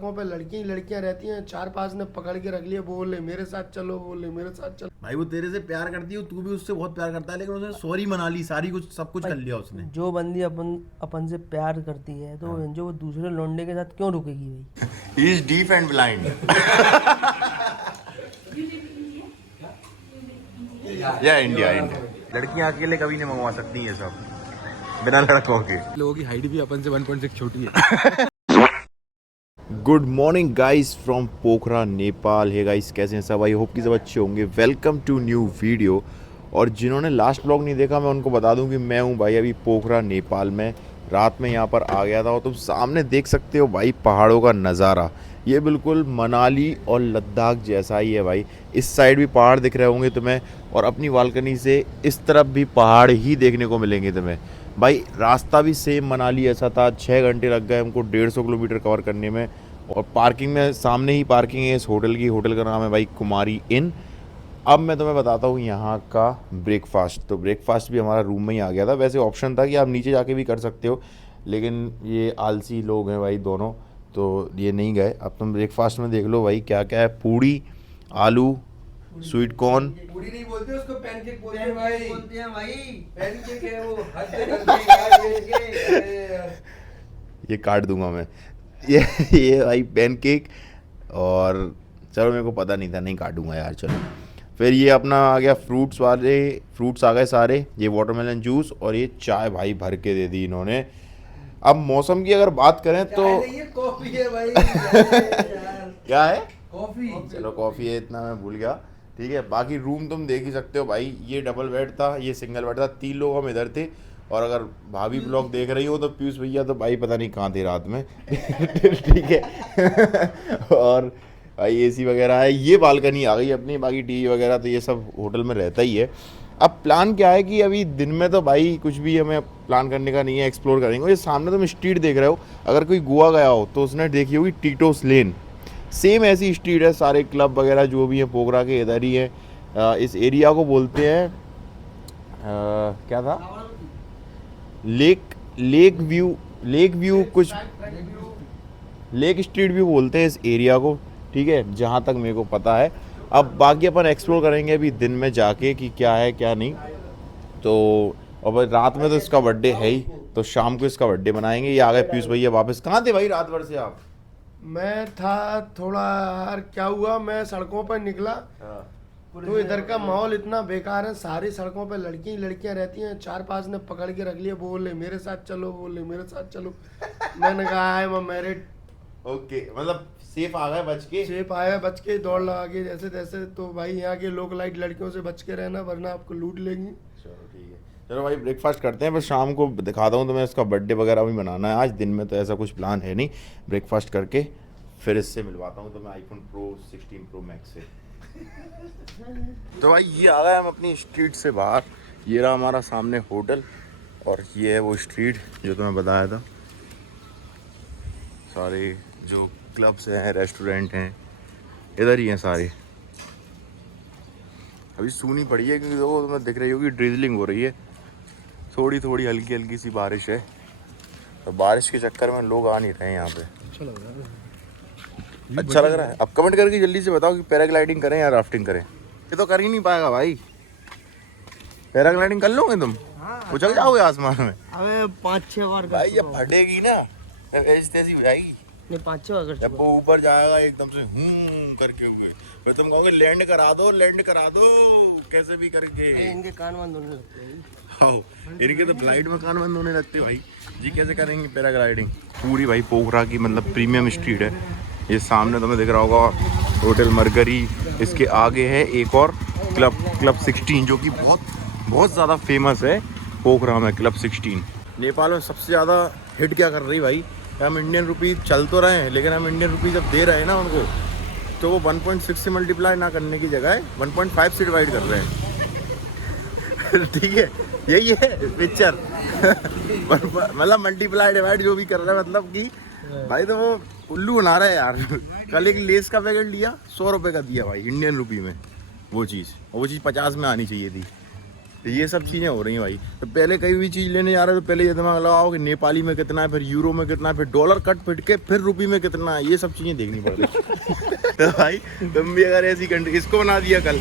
पे लड़की लड़कियां रहती हैं, 4-5 ने पकड़ के रख लिया, बोले मेरे साथ चलो, बोले मेरे साथ चलो। भाई वो तेरे से प्यार करती है, तू भी उससे बहुत प्यार करता है, लेकिन उसने सॉरी मना ली, सारी कुछ सब कुछ कर लिया उसने। जो बंदी अपन से प्यार करती है तो जो वो दूसरे लौंडे के साथ क्यों रुकेगी भाई? He is deaf and blind. या इंडिया लड़कियां अकेले कभी नहीं मंगवा सकती ये सब बिना लड़कों के। लोगों की हाइट भी अपन से 1.6 छोटी है। गुड मॉर्निंग गाइस फ्रॉम पोखरा नेपाल। है गाइस, कैसे हैं सब? आई होप कि सब अच्छे होंगे। Welcome to new video. और जिन्होंने लास्ट ब्लॉग नहीं देखा, मैं उनको बता दूं कि मैं हूं भाई अभी पोखरा नेपाल में। रात में यहां पर आ गया था और तुम सामने देख सकते हो भाई पहाड़ों का नज़ारा। ये बिल्कुल मनाली और लद्दाख जैसा ही है भाई। इस साइड भी पहाड़ दिख रहे होंगे तुम्हें और अपनी बालकनी से इस तरफ भी पहाड़ ही देखने को मिलेंगे तुम्हें भाई। रास्ता भी सेम मनाली ऐसा था। 6 घंटे लग गए हमको 150 किलोमीटर कवर करने में। और पार्किंग में सामने ही पार्किंग है इस होटल की। होटल का नाम है भाई कुमारी इन। अब मैं तुम्हें बताता हूँ यहाँ का ब्रेकफास्ट। तो ब्रेकफास्ट भी हमारा रूम में ही आ गया था। वैसे ऑप्शन था कि आप नीचे जाके भी कर सकते हो, लेकिन ये आलसी लोग हैं भाई दोनों, तो ये नहीं गए। अब तुम ब्रेकफास्ट में देख लो भाई क्या क्या है। पूड़ी, आलू, स्वीट कॉर्न। पूरी नहीं बोलते उसको, पैनकेक बोलते हैं भाई। बोलते हैं भाई, पैनकेक है वो। हद करते हैं। ये काट दूंगा मैं। ये भाई पैनकेक। और चलो, मेरे को पता नहीं था, नहीं काटूंगा यार। चलो फिर ये अपना आ गया फ्रूट्स वाले। फ्रूट्स आ गए सारे। ये वाटरमेलन जूस और ये चाय भाई भर के दे दी इन्होंने। अब मौसम की अगर बात करें तो ये कॉफी है भाई। क्या है? कॉफी। चलो कॉफ़ी है, इतना मैं भूल गया। ठीक है, बाकी रूम तुम देख ही सकते हो भाई। ये डबल बेड था, ये सिंगल बेड था। 3 लोग हम इधर थे। और अगर भाभी ब्लॉग देख रही हो तो पीयूष भैया तो भाई पता नहीं कहाँ थे रात में। ठीक है। और भाई एसी वगैरह है। ये बालकनी आ गई अपनी। बाकी टीवी वगैरह तो ये सब होटल में रहता ही है। अब प्लान क्या है कि अभी दिन में तो भाई कुछ भी हमें प्लान करने का नहीं है, एक्सप्लोर करेंगे। ये सामने तुम स्ट्रीट देख रहे हो, अगर कोई गोवा गया हो तो उसने देखी होगी टीटोस लेन। सेम ऐसी स्ट्रीट है। सारे क्लब वगैरह जो भी हैं पोखरा के इधर ही है। इस एरिया को बोलते हैं क्या था, लेक व्यू कुछ, लेक स्ट्रीट भी बोलते हैं इस एरिया को। ठीक है, जहाँ तक मेरे को पता है। अब बाकी अपन एक्सप्लोर करेंगे अभी दिन में जाके कि क्या है क्या नहीं। तो अब रात में तो इसका बर्थडे है ही, तो शाम को इसका बर्थडे मनाएंगे। ये आ गए पीयूष भैया वापस। कहाँ थे भाई रात भर से आप? मैं था थोड़ा यार, क्या हुआ, मैं सड़कों पर निकला तो इधर का माहौल इतना बेकार है। सारी सड़कों पे लड़कियां रहती हैं, 4-5 ने पकड़ के रख लिया, बोले मेरे साथ चलो, बोले मेरे साथ चलो। मैंने कहा आई एम मैरिड। ओके, मतलब सेफ आ गए बच के? सेफ आया बच के, दौड़ लगा के जैसे तैसे। तो भाई यहाँ के लोक लाइट लड़कियों से बच के रहना, वरना आपको लूट लेंगी। चलो ठीक है, चलो भाई ब्रेकफास्ट करते हैं। बस शाम को दिखाता हूँ तुम्हें। इसका बर्थडे वगैरह भी मनाना है आज। दिन में तो ऐसा कुछ प्लान है नहीं। ब्रेकफास्ट करके फिर इससे मिलवाता हूँ तुम्हें आईफोन प्रो 16 प्रो मैक्स से। तो भाई ये आ गए हम अपनी स्ट्रीट से बाहर। ये रहा हमारा सामने होटल और ये है वो स्ट्रीट जो तुम्हें बताया था। सारे जो क्लब्स हैं, रेस्टोरेंट हैं, इधर ही हैं सारे। अभी सूनी पड़ी है क्योंकि देखो तुम्हें दिख रही होगी ड्रिजलिंग हो रही है। थोड़ी थोड़ी हल्की हल्की सी बारिश है। तो बारिश के चक्कर में लोग आ नहीं रहे हैं यहाँ पे। अच्छा लग रहा है। अब कमेंट करके जल्दी से बताओ कि पैराग्लाइडिंग करें या राफ्टिंग करें। ये तो कर ही नहीं पाएगा भाई। पैराग्लाइडिंग कर लोगे तुम? उछल जाओगे आसमान में? अबे 5-6 बार भाई जब फटेगी ना ऐसी तैसी हो जाएगी। नहीं 5-6 बार जब वो ऊपर जाएगा एकदम से करके हुए, फिर तुम कहोगे लैंड करा दो, लैंड करा दो, कैसे भी करके। इनके कान बंद होने लगते हैं। हाँ, इनके तो फ्लाइट में कान बंद होने लगते भाई जी। कैसे करेंगे पैराग्लाइडिंग? पूरी भाई पोखरा की मतलब प्रीमियम स्ट्रीट है। ये सामने तुम्हें दिख रहा होगा होटल मरकरी। इसके आगे है एक और क्लब 16 जो कि बहुत ज़्यादा फेमस है पोखरा में। क्लब 16 नेपाल में सबसे ज़्यादा हिट क्या कर रही भाई? हम इंडियन रुपी चल तो रहे हैं, लेकिन हम इंडियन रुपी जब दे रहे हैं ना उनको, तो वो 1.6 से मल्टीप्लाई ना करने की जगह 1.5 से डिवाइड कर रहे हैं। ठीक है, यही है पिक्चर। मतलब मल्टीप्लाई डिवाइड जो भी कर रहा है, मतलब कि भाई तो वो उल्लू बना रहा है यार। कल एक लेस का पैकेट लिया, 100 रुपये का दिया भाई इंडियन रुपी में वो चीज़, और वो चीज़ 50 में आनी चाहिए थी। तो ये सब चीज़ें हो रही हैं भाई। तो पहले कहीं भी चीज़ लेने जा रहे हो तो पहले ये दिमाग लगाओ कि नेपाली में कितना है, फिर यूरो में कितना है, फिर डॉलर कट फिट के फिर रुपये में कितना है, ये सब चीज़ें देखनी पड़ रही। तो भाई तुम भी अगर ऐसी कंट्री, इसको बना दिया कल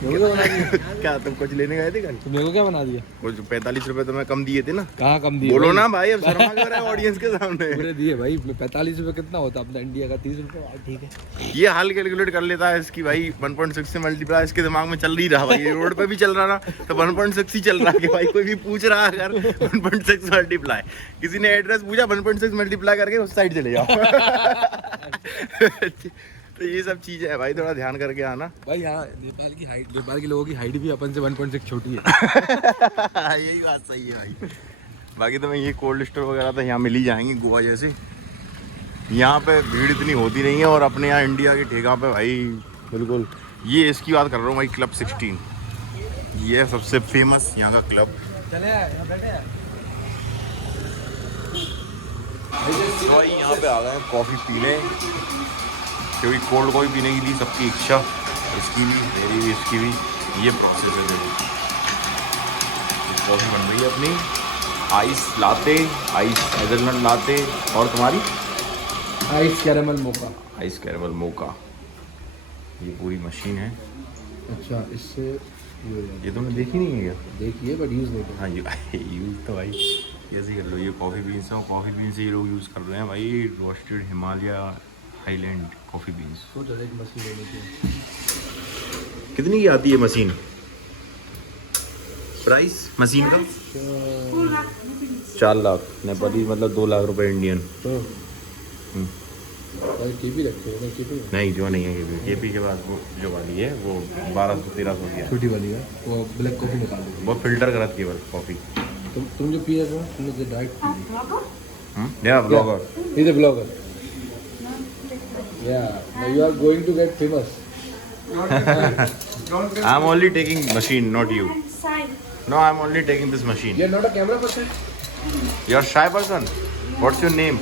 क्या तुम कुछ लेने गए थे कल? तो मेरे को क्या बना दिया? कुछ 45 रुपए तो मैं कम दिए थे ना। कहाँ कम दिए? बोलो ना भाई, अब शर्मा क्यों रहा है ऑडियंस के सामने? पूरे दिए भाई। 45 रुपए कितना होता अपना इंडिया का? 30 रुपए। ठीक है, ये हाल कैलकुलेट कर लेता है इसकी भाई। 1.6 से मल्टीप्लाई इसके दिमाग में चल रही रहा भाई। रोड पे भी चल रहा ना तो 1.6 ही चल रहा है कि भाई कोई भी पूछ रहा है अगर 1.6 मल्टीप्लाई, किसी ने एड्रेस पूछा 1.6 मल्टीप्लाई करके उस साइड चले जाओ। तो ये सब चीज़ है भाई, थोड़ा ध्यान करके आना भाई। हाँ, नेपाल के लोगों की हाइट भी अपन से 1.6 छोटी है। यही बात सही है भाई। बाकी तो मैं ये कोल्ड स्टोर वगैरह तो यहाँ मिल ही जाएंगे गोवा जैसे। यहाँ पे भीड़ इतनी होती नहीं है, और अपने यहाँ इंडिया के ठेका पे भाई बिल्कुल। ये इसकी बात कर रहा हूँ भाई, क्लब 16 ये है सबसे फेमस यहाँ का क्लब। तो भाई यहाँ पे आ गए हैं कॉफ़ी पीने, क्योंकि कोल्ड कॉफ़ी पीने की थी सबकी इच्छा, इसकी भी, मेरी भी, इसकी भी। ये प्रोसेस है, देखो कॉफ़ी बन रही है अपनी। आइस लाते, आइस हेज़लनट लाते, और तुम्हारी आइस कैरेमल मोका। आइस कैरेमल मोका। ये पूरी मशीन है। अच्छा, इससे ये तुमने देखी नहीं है क्या? देखिए बट यूज़ नहीं करते। हाँ जी, यूज़ तो भाई ऐसे ही कर लो। ये कॉफ़ी बीन्स है, कॉफ़ी बीन्स ये लोग यूज़ कर रहे हैं भाई, roasted Himalaya highland coffee beans. सोच रहे एक मशीन लेने की। कितनी की आती है मशीन? प्राइस मशीन का 4 लाख नेपाली, मतलब 2 लाख रुपए इंडियन। तो केपी रखे हैं? केपी नहीं, जो नहीं है केपी के बाद वो जो वाली है वो 1200-1300 की है, छोटी वाली है, वो ब्लैक कॉफ़ी निकाल दो। वो फिल्टर करती है बस कॉफ़ी। तुम जो पिए हो तुमने जो डाइट पी। या blogger, is a blogger. Yeah, now you are going to get famous. I am only taking machine, not you. No, I am only taking this machine. You are not a camera person. You are shy person. What's your name?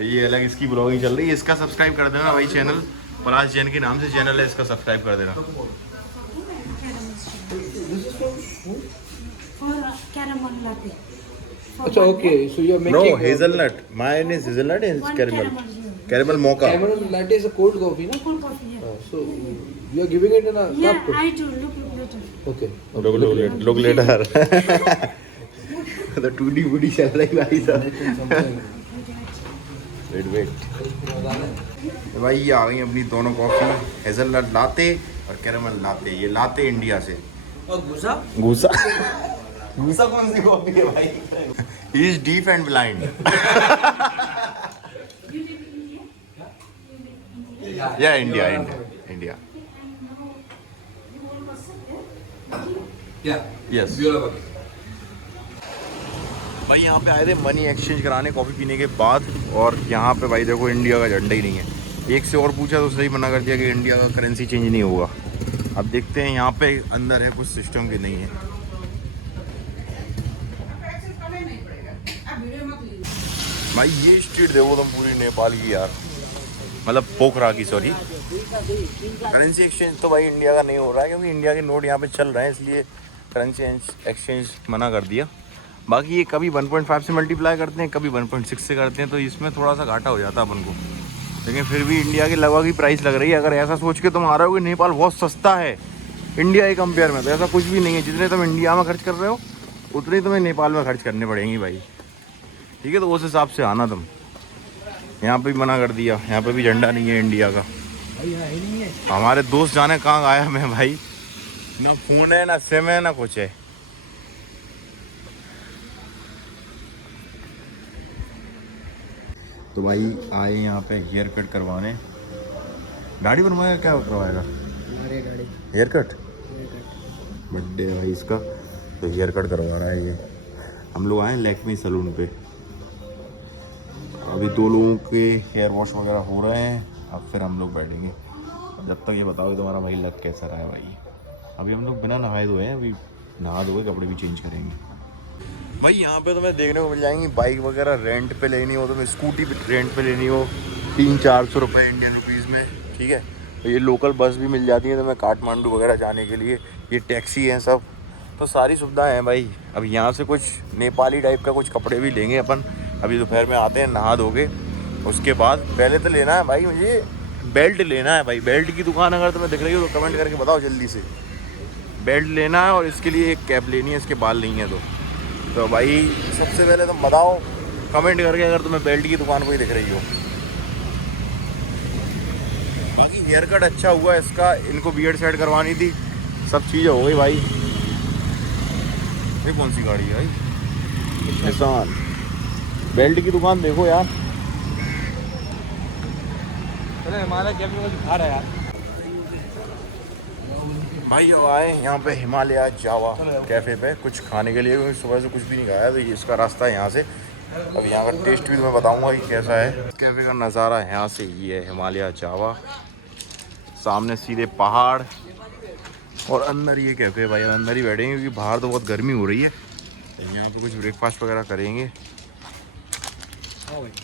ये अलग इसकी blogging चल रही है। इसका subscribe कर देना भाई, चैनल पलाश जैन के नाम से चैनल है, इसका सब्सक्राइब कर देना। caramel latte. अच्छा, okay. So you are making. No, hazelnut. Mine is hazelnut and One caramel. caramel. Caramel mocha. Caramel latte is a cold coffee, na? Cold coffee. Yeah. So you are giving it in a Yeah, cup. I do. Look later. Okay. Look later. तो टूटी बूटी चल रही भाई साहब। Wait भाई, ये आ गई अपनी दोनों कॉफ़ी, हेज़लनट लाते और कैरेमल लाते। ये लाते इंडिया से। और घुसा घूसा घूसा कौन सी कॉफ़ी है भाई? He is deaf and blind. या इंडिया, इंडिया। यस भाई, यहाँ पे आए थे मनी एक्सचेंज कराने कॉफ़ी पीने के बाद, और यहाँ पे भाई देखो इंडिया का झंडा ही नहीं है। एक से और पूछा तो सही मना कर दिया कि इंडिया का करेंसी चेंज नहीं होगा। अब देखते हैं यहाँ पे अंदर है कुछ सिस्टम की नहीं है। भाई ये स्ट्रीट देखो तुम पूरी नेपाल की यार, मतलब पोखरा की, सॉरी। करेंसी एक्सचेंज तो भाई इंडिया का नहीं हो रहा है, क्योंकि इंडिया के नोट यहाँ पे चल रहे हैं, इसलिए करेंसी एक्सचेंज मना कर दिया। बाकी ये कभी 1.5 से मल्टीप्लाई करते हैं, कभी 1.6 से करते हैं, तो इसमें थोड़ा सा घाटा हो जाता है अपन को। लेकिन फिर भी इंडिया के लगभग ही प्राइस लग रही है। अगर ऐसा सोच के तुम आ रहे हो कि नेपाल बहुत सस्ता है इंडिया के कंपेयर में, तो ऐसा कुछ भी नहीं है। जितने तुम इंडिया में खर्च कर रहे हो उतने तुम्हें नेपाल में खर्च करने पड़ेंगी भाई, ठीक है? तो उस हिसाब से आना तुम। यहाँ पे भी मना कर दिया, यहाँ पे भी झंडा नहीं है इंडिया का। हमारे दोस्त जाने कहाँ गायब हैं भाई, ना फोन है, ना सिम है, ना कुछ है। तो भाई आए यहाँ पे हेयर कट करवाने। दाढ़ी बनवाएगा, क्या करवाएगा? हेयर कट, बर्थडे भाई इसका, तो हेयर कट करवा रहा है ये। हम लोग आए लैक्मी सलून पे। अभी 2 लोगों के हेयर वॉश वगैरह हो रहे हैं, अब फिर हम लोग बैठेंगे। जब तक ये बताओ तुम्हारा भाई लग कैसा रहा है भाई। अभी हम लोग बिना नहाए धोए हैं, अभी नहा धोए कपड़े भी चेंज करेंगे। भाई यहाँ पे तुम्हें देखने को मिल जाएंगी बाइक वगैरह रेंट पे लेनी हो, तुम्हें स्कूटी पे रेंट पे लेनी हो, 300-400 रुपये इंडियन रुपीज़ में, ठीक है। तो ये लोकल बस भी मिल जाती है तो मैं काठमांडू वगैरह जाने के लिए, ये टैक्सी हैं सब, तो सारी सुविधाएं हैं भाई। अब यहाँ से कुछ नेपाली टाइप का कुछ कपड़े भी लेंगे अपन, अभी दोपहर में आते हैं नहा धोके। उसके बाद पहले तो लेना है भाई मुझे बेल्ट लेना है भाई। बेल्ट की दुकान अगर तुम्हें दिख रही हो तो कमेंट करके बताओ जल्दी से। बेल्ट लेना है और इसके लिए एक कैप लेनी है, इसके बाल नहीं है तो भाई सबसे पहले तुम बताओ कमेंट करके अगर तुम्हें बेल्ट की दुकान कोई दिख रही हो। बाकी हेयर कट अच्छा हुआ इसका, इनको बियर्ड सेट करवानी थी, सब चीज़ें हो गई भाई। ये कौन सी गाड़ी है भाई? निसान। बेल्ट की दुकान देखो यार। अरे हिमालय कैफे में दिखा रहा है यार भाई जो आए यहाँ पे हिमालय जावा कैफ़े पे कुछ खाने के लिए, क्योंकि सुबह से कुछ भी नहीं खाया, तो ये इसका रास्ता है यहाँ से। अब यहाँ का टेस्ट भी तुम्हें बताऊँगा कि कैसा है। कैफ़े का नज़ारा यहाँ से ये है, हिमालय जावा, सामने सीधे पहाड़ और अंदर ये कैफ़े। भाई अंदर ही बैठेंगे क्योंकि बाहर तो बहुत गर्मी हो रही है। यहाँ पे कुछ ब्रेकफास्ट वगैरह करेंगे।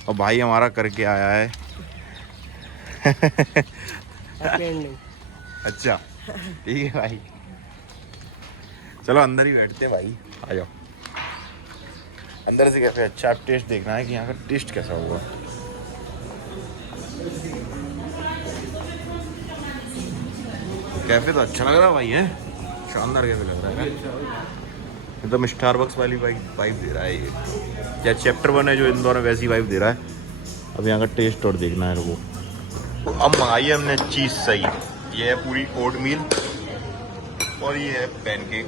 और भाई हमारा करके आया है अच्छा ठीक है भाई, चलो अंदर ही बैठते हैं भाई, आ जाओ। अंदर से कैफे अच्छा, आप टेस्ट देखना है कि यहाँ का टेस्ट कैसा होगा। कैफे तो अच्छा लग रहा है भाई, है शानदार कैफे लग रहा है एकदम। स्टारबक्स वाली वाइब दे रहा है ये, या चैप्टर 1 है जो इंदौर में वैसी वाइब दे रहा है। अब यहाँ का टेस्ट और देखना है लोगों। तो अब मंगाई है हमने चीज़ सही, ये है पूरी ओट मील और ये है पैनकेक,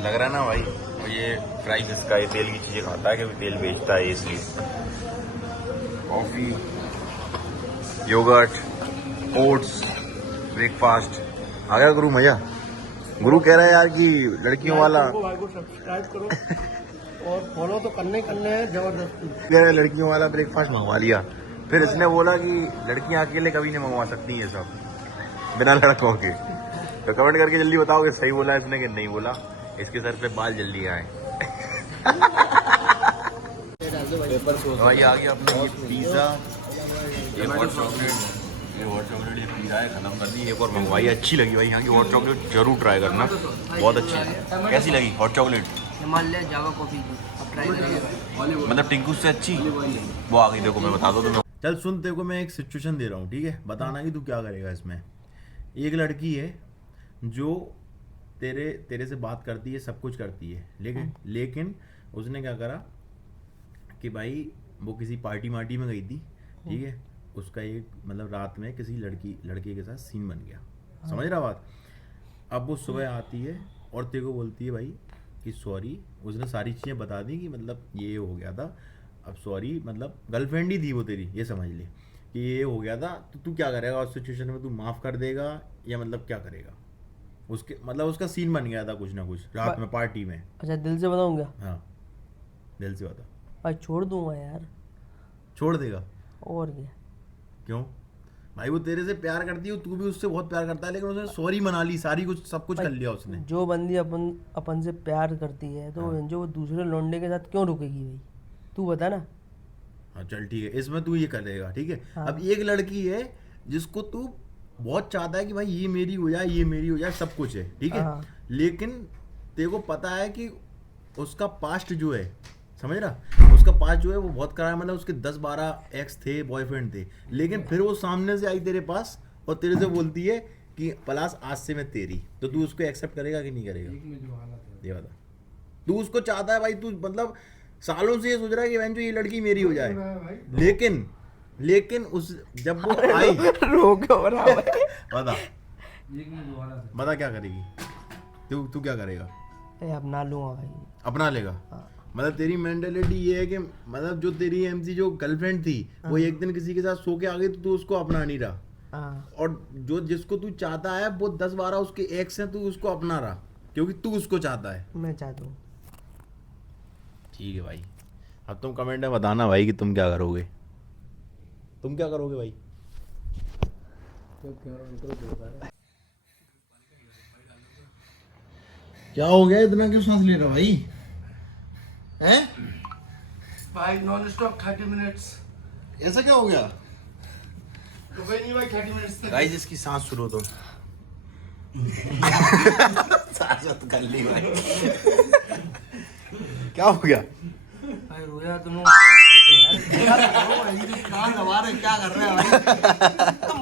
लग रहा है ना भाई। और ये फ्राई फिश का, ये तेल की चीज़ें खाता है क्योंकि तेल बेचता है इसलिए। Coffee, yogurt, oats, breakfast. आ गया गुरु मजा। गुरु कह रहा है यार कि लड़कियों वाला भाई को सब्सक्राइब करो और फॉलो तो करने हैं जबरदस्ती। कह रहा है लड़कियों वाला ब्रेकफास्ट मंगवा लिया। फिर इसने बोला कि लड़कियां अकेले कभी नहीं मंगवा सकती ये सब बिना लड़कों के। तो कमेंट करके जल्दी बताओ कि सही बोला इसने कि नहीं बोला। इसके सर पे बाल जल्दी आए। भाई आ गया अपना पिज़्ज़ा, ये हॉट चॉकलेट, ये पी रहा है, खत्म कर दी। एक और मंगवाई, अच्छी लगी भाई यहाँ की हॉट चॉकलेट, जरूर ट्राई करना, बहुत अच्छी है। कैसी लगी हॉट चॉकलेट? हिमालय जावा कॉफी की आप ट्राई करिएगा। मतलब टिंकू से अच्छी वो आ गई। देखो मैं बता दो तुम्हें। चल सुन, तेरे को मैं एक सिचुएशन दे रहा हूँ, ठीक है, बताना कि तू क्या करेगा इसमें। एक लड़की है जो तेरे से बात करती है, सब कुछ करती है, लेकिन उसने क्या करा कि भाई वो किसी पार्टी में गई थी, ठीक है, उसका एक मतलब रात में किसी लड़के के साथ सीन बन गया, समझ रहा बात। अब वो सुबह आती है और तेरे को बोलती है भाई कि सॉरी, उसने सारी चीज़ें बता दी कि मतलब ये हो गया था, अब सॉरी, मतलब गर्लफ्रेंड ही थी वो तेरी, ये समझ ले कि ये हो गया था। तो तू क्या करेगा उस सिचुएशन में? तू माफ़ कर देगा या मतलब क्या करेगा? उसके मतलब उसका सीन बन गया था कुछ ना कुछ रात में पार्टी में। अच्छा दिल से बताऊंगा? हाँ दिल से बता। भाई छोड़ दूंगा यार। छोड़ देगा? और क्या? क्यों भाई? वो तेरे से प्यार करती है, तू भी उससे बहुत प्यार करता है, लेकिन उसने सॉरी मना ली, सारी कुछ सब कुछ कर लिया उसने। जो बंदी अपन से प्यार करती है तो जो वो दूसरे लौंडे के साथ क्यों रुकेगी भाई? तू बता ना। हाँ चल ठीक है, इसमें तू ये करेगा, ठीक है। हाँ। अब एक लड़की है जिसको तू बहुत चाहता है कि भाई ये मेरी हो जाए, ये मेरी हो जाए, सब कुछ है, ठीक है। हाँ। लेकिन तेरे को पता है कि उसका पास्ट जो है, समझ रहा, उसका पास्ट जो है वो बहुत खराब है, मतलब उसके 10-12 एक्स थे, बॉयफ्रेंड थे, लेकिन फिर वो सामने से आई तेरे पास और तेरे से बोलती है कि पलाश आज से मैं तेरी, तो तू उसको एक्सेप्ट करेगा कि नहीं करेगा? ये बता। तू उसको चाहता है भाई, तू मतलब सालों से ये सोच रहा है कि बहन जो ये लड़की मेरी हो जाए, लेकिन उस जब वो आई बता क्या करेगी तू क्या करेगा? अपना लूंगा भाई। अपना लेगा? मतलब तेरी मेंटालिटी ये है कि मतलब जो तेरी एमसी जो गर्लफ्रेंड थी वो एक दिन किसी के साथ सो के आ गई तो तू उसको अपना नहीं रहा, और जो जिसको तू चाहता है वो 10-12 उसके एक्स हैं, तू उसको अपना रहा क्योंकि तू उसको चाहता है। मैं चाहता हूँ। ठीक है भाई, अब तुम कमेंट में बताना भाई कि तुम क्या करोगे। तुम क्या करोगे भाई? क्या हो गया, इतना क्यों सांस ले रहा भाई? हैं भाई नॉन स्टॉप 30 मिनट्स। ऐसा क्या हो गया? तो भाई नहीं भाई 30 मिनट्स तक गाइस इसकी सांस सुनो तो सांस तो कर ली भाई क्या हो गया भाई रोया तुम लोग। यार, कहाँ दबा रहे, क्या कर रहे हैं भाई? तुम